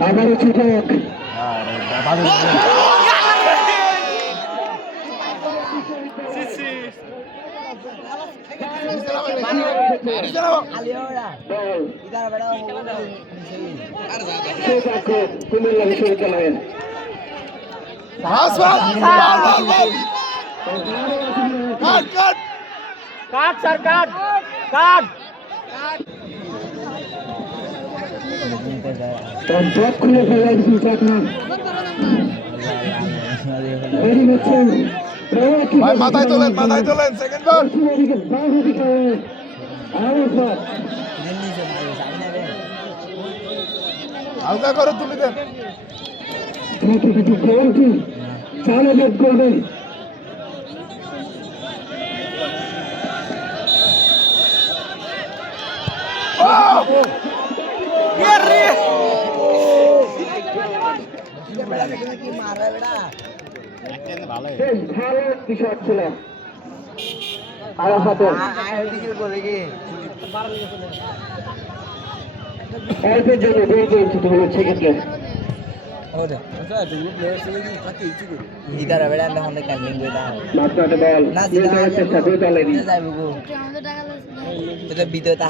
আবারও ছুটক কুমিল্লা বিশ্ববিদ্যালয়ের ড্রপ খুলে ফেলাইছি আপনার মাথায় তোলেন সেকেন্ড বল হালকা করে তুলে দেন চালে যোগ করবে ভালো বিষয় ছিল অল্পের জন্য গোল করেছে হলো সেক্ষেত্রে চেষ্টা করে চলেনি ভিতরে